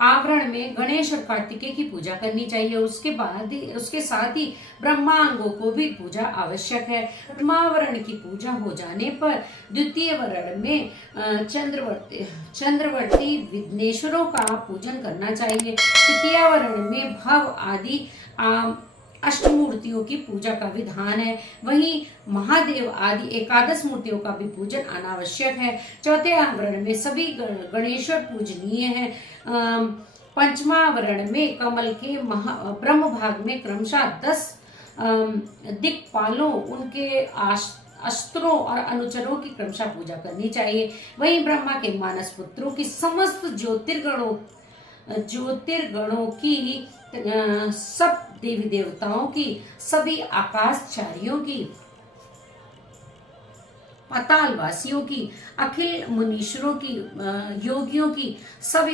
आवरण में गणेश और कार्तिकेय की पूजा करनी चाहिए। उसके बाद उसके साथ ही ब्रह्मांगों को भी पूजा आवश्यक है। प्रथमावरण की पूजा हो जाने पर द्वितीय वरण में चंद्रवर्ती विघ्नेश्वरों का पूजन करना चाहिए। तृतीय वरण में भव आदि अष्टमूर्तियों की पूजा का विधान है। वहीं महादेव आदि एकादश मूर्तियों का भी पूजन अनावश्यक है। चौथे आवरण में सभी गणेश्वर पूजनीय है। पंचमावरण में कमल के ब्रह्म भाग में क्रमशः 10 दिक्पालों, उनके अस्त्रों और अनुचरों की क्रमशः पूजा करनी चाहिए। वहीं ब्रह्मा के मानस पुत्रों की समस्त ज्योतिर्गणों की, सब देवी देवताओं की, सभी आकाशचारियों की, पाताल वासियों की, अखिल मुनीश्वरों की, योगियों की, सब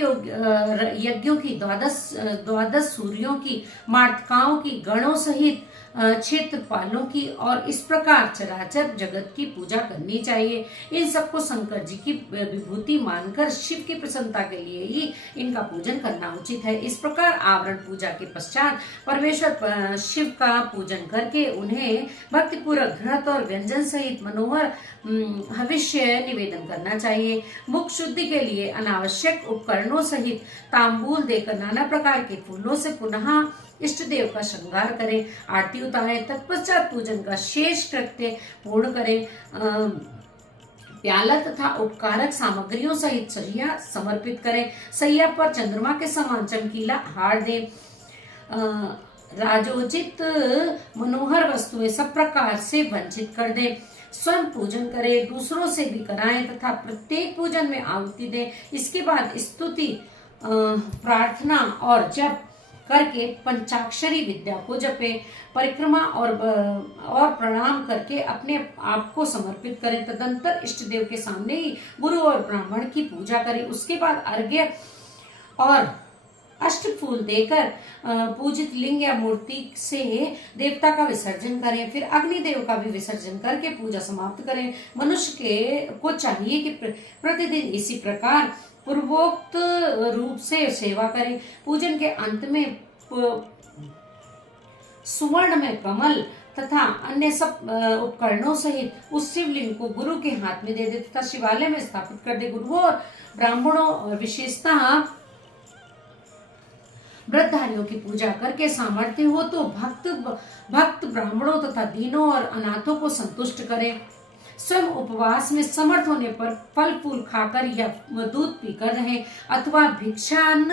यज्ञों की, द्वादश सूर्यों की, मार्तकाओं की, गणों सहित क्षेत्रपालों की और इस प्रकार चराचर जगत की पूजा करनी चाहिए। इन सबको शंकर जी की विभूति मानकर शिव की प्रसन्नता के लिए ही इनका पूजन करना उचित है। इस प्रकार आवरण पूजा के पश्चात परमेश्वर शिव का पूजन करके उन्हें भक्तिपूर्वक घृत और व्यंजन सहित मनोहर हविष्य निवेदन करना चाहिए। मुख शुद्धि के लिए अनावश्यक उपकरणों सहित तांबूल देकर नाना प्रकार के फूलों से पुनः इष्ट देव का श्रृंगार करें, आरती उतारें। तत्पश्चात पूजन का शेष कृत्य पूर्ण करें। प्याला तथा उपकारक सामग्रियों सहित सैया समर्पित करें। सैया पर चंद्रमा के समान चमकीला हार दें। राजोचित मनोहर वस्तुएं सब प्रकार से वंचित कर दें। स्वयं पूजन करें, दूसरों से भी कराएं तथा प्रत्येक पूजन में आहुति दें। इसके बाद स्तुति, प्रार्थना और जप करके पंचाक्षरी विद्या को जपे। परिक्रमा और प्रणाम करके अपने आप को समर्पित करें। तदंतर इष्ट देव के सामने ही गुरु और ब्राह्मण की पूजा करें। उसके बाद अर्घ्य और अष्ट फूल देकर पूजित लिंग या मूर्ति से देवता का विसर्जन करें। फिर अग्निदेव का भी विसर्जन करके पूजा समाप्त करें। मनुष्य को चाहिए कि प्रतिदिन इसी प्रकार पूर्वोक्त रूप से सेवा करें। पूजन के अंत में सुवर्ण में कमल तथा अन्य सब उपकरणों सहित उस शिवलिंग को गुरु के हाथ में दे दे तथा शिवालय में स्थापित कर दे। गुरुओं और ब्राह्मणों विशेषतः व्रतधारियों की पूजा करके सामर्थ्य हो तो भक्त ब्राह्मणों तथा दीनों और अनाथों को संतुष्ट करें। स्वयं उपवास में समर्थ होने पर फल फूल खाकर या दूध पीकर रहें अथवा भिक्षान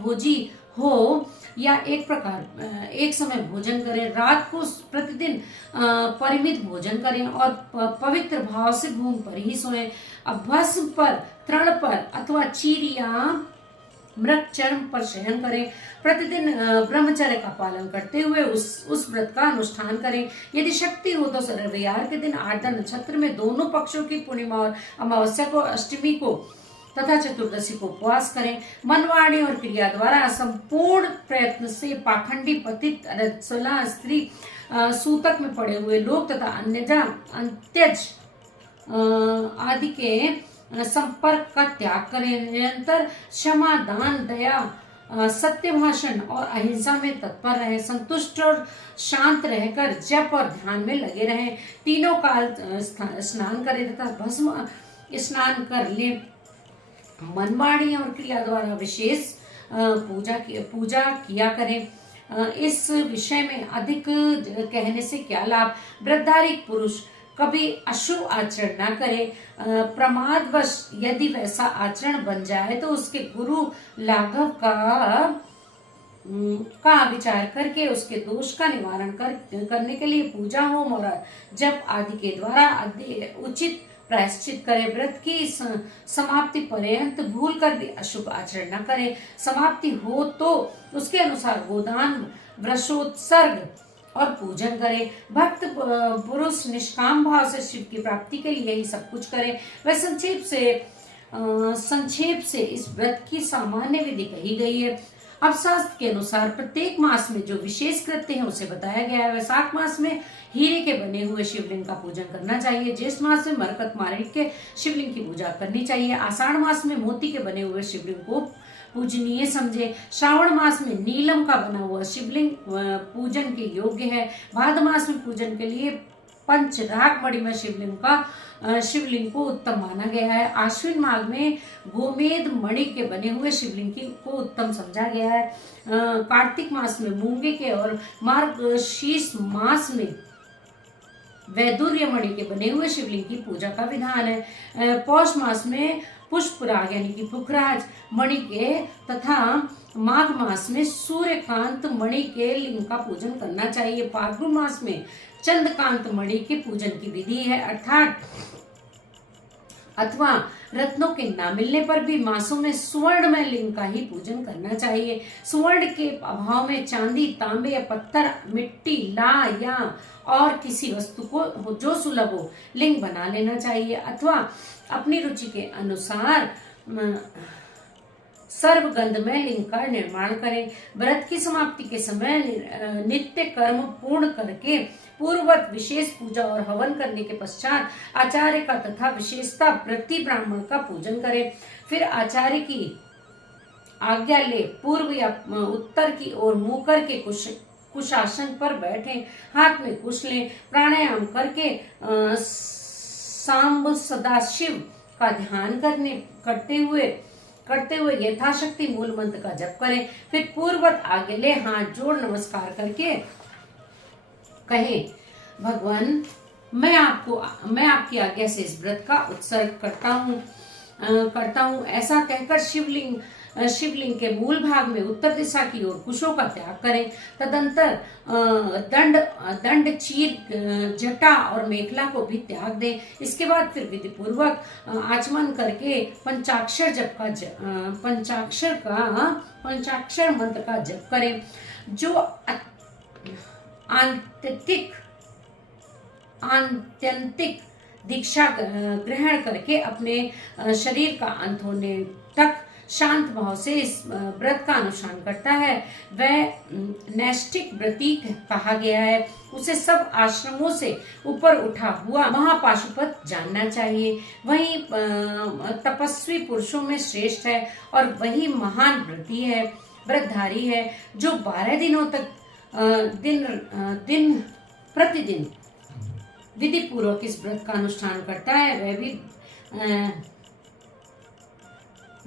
भोजी हो या एक समय भोजन करें। रात को प्रतिदिन परिमित भोजन करें और पवित्र भाव से भूमि पर ही सोएं। भस्म पर, तृण पर अथवा चीर या मृग चर्म पर शयन करें। प्रतिदिन ब्रह्मचर्य का पालन करते हुए उस व्रत का अनुष्ठान करें। यदि शक्ति हो तो रविवार के दिन आर्द्रा नक्षत्र में दोनों पक्षों की पूर्णिमा और अमावस्या को, अष्टमी को तथा चतुर्दशी को उपवास करें। मनवाणी और क्रिया द्वारा संपूर्ण प्रयत्न से पाखंडी, पतित, रजस्वला स्त्री, सूतक में पड़े हुए लोग तथा अंत्यज आदि के संपर्क का त्याग करें। निरंतर क्षमा, दान, दया, सत्य भाषण और अहिंसा में तत्पर रहें। संतुष्ट और शांत रहकर जप और ध्यान में लगे रहें। तीनों काल स्नान करें तथा भस्म स्नान कर ले। मनवाणी और क्रिया द्वारा विशेष पूजा किया करें। इस विषय में अधिक कहने से क्या लाभ। वृद्धारी पुरुष कभी अशुभ आचरण न करे। प्रमादवश यदि वैसा आचरण बन जाए तो उसके गुरु लाघव का विचार करके उसके दोष का निवारण करने के लिए पूजा, होम और जप आदि के द्वारा उचित प्रायश्चित करे। व्रत की समाप्ति पर्यंत भूल कर भी अशुभ आचरण न करे। समाप्ति हो तो उसके अनुसार गोदान, वृषोत्सर्ग और पूजन करें। भक्त पुरुष निष्काम भाव से शिव की प्राप्ति के लिए ही सब कुछ करें। वह संक्षेप से इस व्रत की सामान्य विधि कही गई है। अब शास्त्र के अनुसार प्रत्येक मास में जो विशेष कृत्य है उसे बताया गया है। वैशाख मास में हीरे के बने हुए शिवलिंग का पूजन करना चाहिए। ज्येष्ठ मास में मरकत माणिक के शिवलिंग की पूजा करनी चाहिए। आषाढ़ मास में मोती के बने हुए शिवलिंग को पूजनीय समझे। श्रावण मास में नीलम का बना हुआ शिवलिंग पूजन के योग्य है। भाद्र मास में पूजन के लिए पंचराग मणिमय शिवलिंग को उत्तम माना गया है। आश्विन माघ में गोमेद मणि के बने हुए शिवलिंग को उत्तम समझा गया है। कार्तिक मास में मूंगे के और मार्गशीर्ष मास में वैदुर्य मणि के बने हुए शिवलिंग की पूजा का विधान है। पौष मास में पुष्पराग यानी कि पुखराज मणि के तथा माघ मास में सूर्यकांत मणि के लिंग का पूजन करना चाहिए। फाल्गुन मास में चंद्रकांत मणि के पूजन की विधि है, अथवा रत्नों के ना मिलने पर भी मासों में सुवर्णमय लिंग का ही पूजन करना चाहिए। सुवर्ण के अभाव में चांदी, तांबे या पत्थर, मिट्टी, ला या और किसी वस्तु को जो सुलभ हो लिंग बना लेना चाहिए, अथवा अपनी रुचि के अनुसार सर्वगंधमय लिंग का निर्माण करें। व्रत की समाप्ति के समय नित्य कर्म पूर्ण करके पूर्ववत विशेष पूजा और हवन करने के पश्चात आचार्य का तथा विशेषता प्रति ब्राह्मण का पूजन करें। फिर आचार्य की आज्ञा ले पूर्व या उत्तर की ओर मुंह करके कुशासन पर बैठें, हाथ में कुश लें, प्राणायाम करके सांब सदाशिव का ध्यान करते हुए यथाशक्ति मूल मंत्र का जप करें। फिर पूर्ववत आगे ले हाथ जोड़ नमस्कार करके कहें, भगवान मैं आपकी आज्ञा से इस व्रत का उत्सर्ग करता हूँ। ऐसा कहकर शिवलिंग के मूल भाग में उत्तर दिशा की ओर कुशों का त्याग करें। तदंतर दंड चीर जटा और मेखला को भी त्याग दें। इसके बाद फिर विधि पूर्वक आचमन करके पंचाक्षर मंत्र का जप करें। जो आत्यंतिक दीक्षा ग्रहण करके अपने शरीर का अंत होने तक शांत भाव से इस व्रत का अनुष्ठान करता है, वह नैष्ठिक व्रती कहा गया है। उसे सब आश्रमों से ऊपर उठा हुआ महापाशुपत जानना चाहिए। वही तपस्वी पुरुषों में श्रेष्ठ है और वही महान व्रतधारी है जो 12 दिनों तक दिन प्रतिदिन विधि पूर्वक इस व्रत का अनुष्ठान करता है। वह भी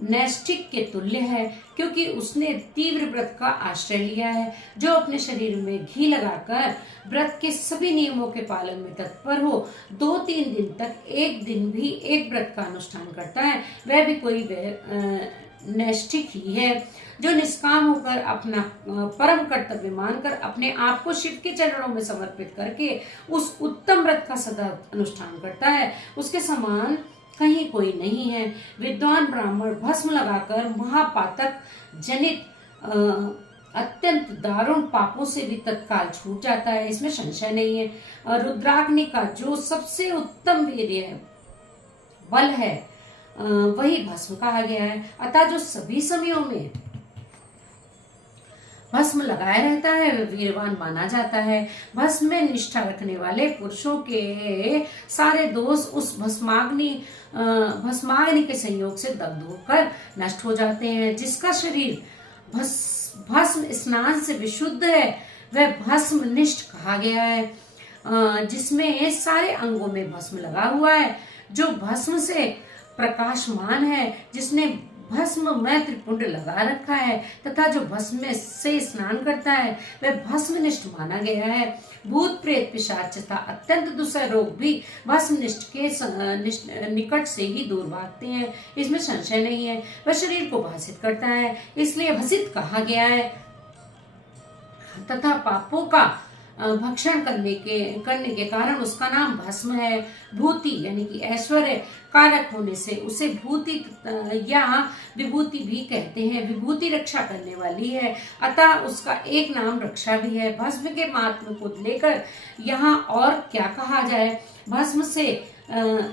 नैष्ठिक के तुल्य है, क्योंकि उसने तीव्र व्रत का आश्रय लिया है। जो अपने शरीर में घी लगाकर व्रत के सभी नियमों के पालन में तत्पर हो, 2-3 दिन तक एक दिन भी एक व्रत का अनुष्ठान करता है, वह भी कोई नैष्ठिक ही है। जो निष्काम होकर अपना परम कर्तव्य मानकर अपने आप को शिव के चरणों में समर्पित करके उस उत्तम व्रत का सदा अनुष्ठान करता है, उसके समान कहीं कोई नहीं है। विद्वान ब्राह्मण भस्म लगाकर महापातक जनित अत्यंत दारुण पापों से भी तत्काल छूट जाता है, इसमें संशय नहीं है। रुद्राग्नि का जो सबसे उत्तम वीर्य बल है वही भस्म कहा गया है। अतः जो सभी समयों में भस्म लगाया रहता है वह वीरवान माना जाता है। भस्म में निष्ठा रखने वाले पुरुषों के सारे दोष उस भस्माग्नि के संयोग से दग्ध होकर नष्ट हो जाते हैं। जिसका शरीर भस्म स्नान से विशुद्ध है वह भस्मनिष्ठ कहा गया है। जिसमें सारे अंगों में भस्म लगा हुआ है, जो भस्म से प्रकाशमान है, जिसने भस्म में त्रिपुंड लगा रखा है तथा जो भस्म से स्नान करता है वह भस्मनिष्ठ माना गया है। भूत प्रेत पिशाच तथा अत्यंत दूसरे रोग भी भस्मनिष्ठ के निकट से ही दूर भागते हैं, इसमें संशय नहीं है। वह शरीर को भासित करता है, इसलिए भसित कहा गया है तथा पापों का भक्षण करने के कारण उसका नाम भस्म है। भूति यानी कि ऐश्वर्य कारक होने से उसे भूति या विभूति भी कहते हैं। विभूति रक्षा करने वाली है, अतः उसका एक नाम रक्षा भी है। भस्म के महात्म्य को लेकर यहाँ और क्या कहा जाए। भस्म से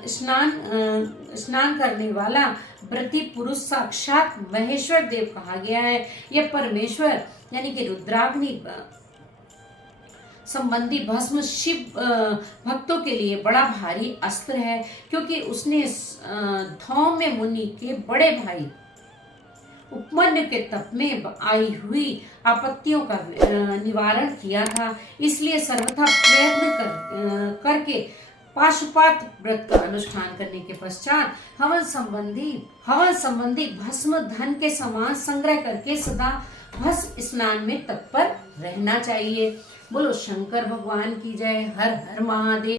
स्नान करने वाला व्रती पुरुष साक्षात महेश्वर देव कहा गया है। यह परमेश्वर यानी कि रुद्राग्नि संबंधी भस्म शिव भक्तों के लिए बड़ा भारी अस्त्र है, क्योंकि उसने धौम्य मुनि के बड़े भाई उपमन्यु के तप में आई हुई आपत्तियों का निवारण किया था। इसलिए सर्वथा प्रयत्न करके पाशुपात व्रत का अनुष्ठान करने के पश्चात हवन संबंधी भस्म धन के समान संग्रह करके सदा भस्म स्नान में तत्पर रहना चाहिए। बोलो शंकर भगवान की जय। हर हर महादेव।